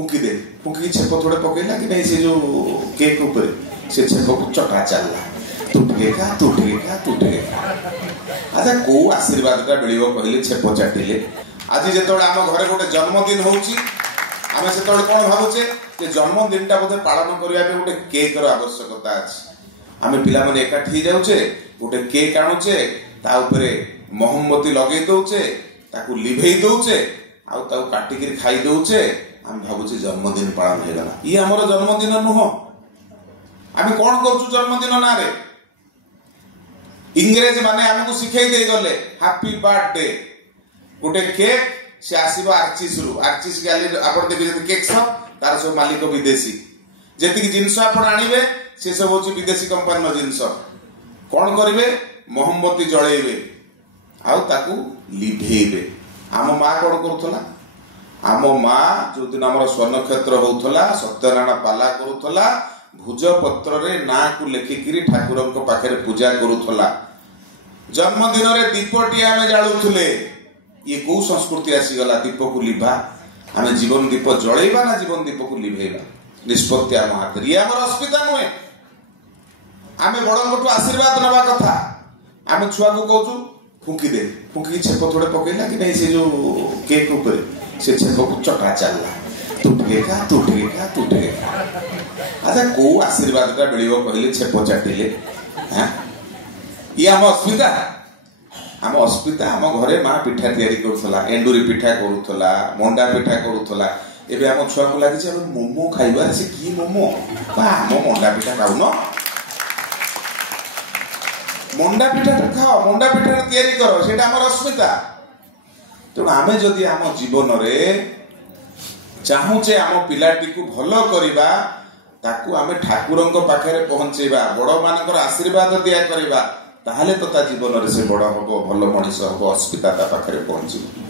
फुंकीदे फुंकी छेप थोड़े पकईला कि नहीं से जो केक ऊपर से छेप को चटा चलला तू टे खा तू टे खा तू टे खा। अच्छा कौ आशीर्वादटा मिल कहले छेप चाटिले। आज जो आम घर गोटे जन्मदिन होची आम से कौन भावुचे कि जन्मदिनटा बोधे पालन करने गोटे केक आवश्यकता अच्छे। आम पिला मैंने एकाठी जाऊे गोटे केक आणुचे ता उपरे मोहम्मती लगे दौचे ताकू लिभे दौचे आउ काटिक खाई दौचे आम भावुचे जन्मदिन पालन हो गला। ये आमर जन्मदिन नुह। आम कौन करूँ जन्मदिन ना रे इंग्रेज माने आमको शिखई दे गले हैप्पी बर्थडे गोटे केक से आसीबो आर्चिस रु आर्चिस गैलरी आपण देखि केक सब तार सब मालिक विदेशी जेतिक जिंस आपण आनिबे से सब होची विदेशी कंपनी नो जिंस कौन करिवे मोहम्मती जळेइबे आउ ताकू लिभेइबे। आम माँ कौन करूला आम माँ जो दिन आम स्वर्ण क्षेत्र होउथला सत्यनारायण पाला करूथला भुज पत्र रे ना को लेखिकी ठाकुर पाखे पूजा करूथला। जन्मदिन रे दीपटी आम जालुले ये कौ संस्कृति आसीगला दीप को लिभा आम जीवन दीप जलैबा ना जीवन दीप को लिभेबा निष्पत्ति आम हाथ ये आम अस्मिता नुहे। आम बड़ आशीर्वाद नवा कथा आम छुआ को कहूँ फुंकीदे फुंकी छेप थोड़े पकईला कि नहीं से जो केक ऊपर से छेप को चटा चलला तू टे खा तू टे खा तू टे खा। अच्छा कौ आशीर्वादटा मिल कहले छेप चाटिले। ये आम अस्मिता आम घरे माँ पिठा तैयारी करूला एंडुरी पिठा करूला मंडा पिठा करूला एबे आम छुआ को लगी मोमो खाइबार से की मोमो आम मंडा पिठा खाऊन मंडा पिठा खाओ मंडा पिठा तैयारी करो सेटा आम अस्मिता। तेणु आम जदि आम जीवन रे चाहूचे आम पिलाटी को भल करवा ताकू आम ठाकुर पाखे पहुंचेबा बड़ मान आशीर्वाद दिया करवा ताहले तो ता जीवन रे से बड़ हम भल मनीष हम अस्मिता ता पाखे पहुंचब।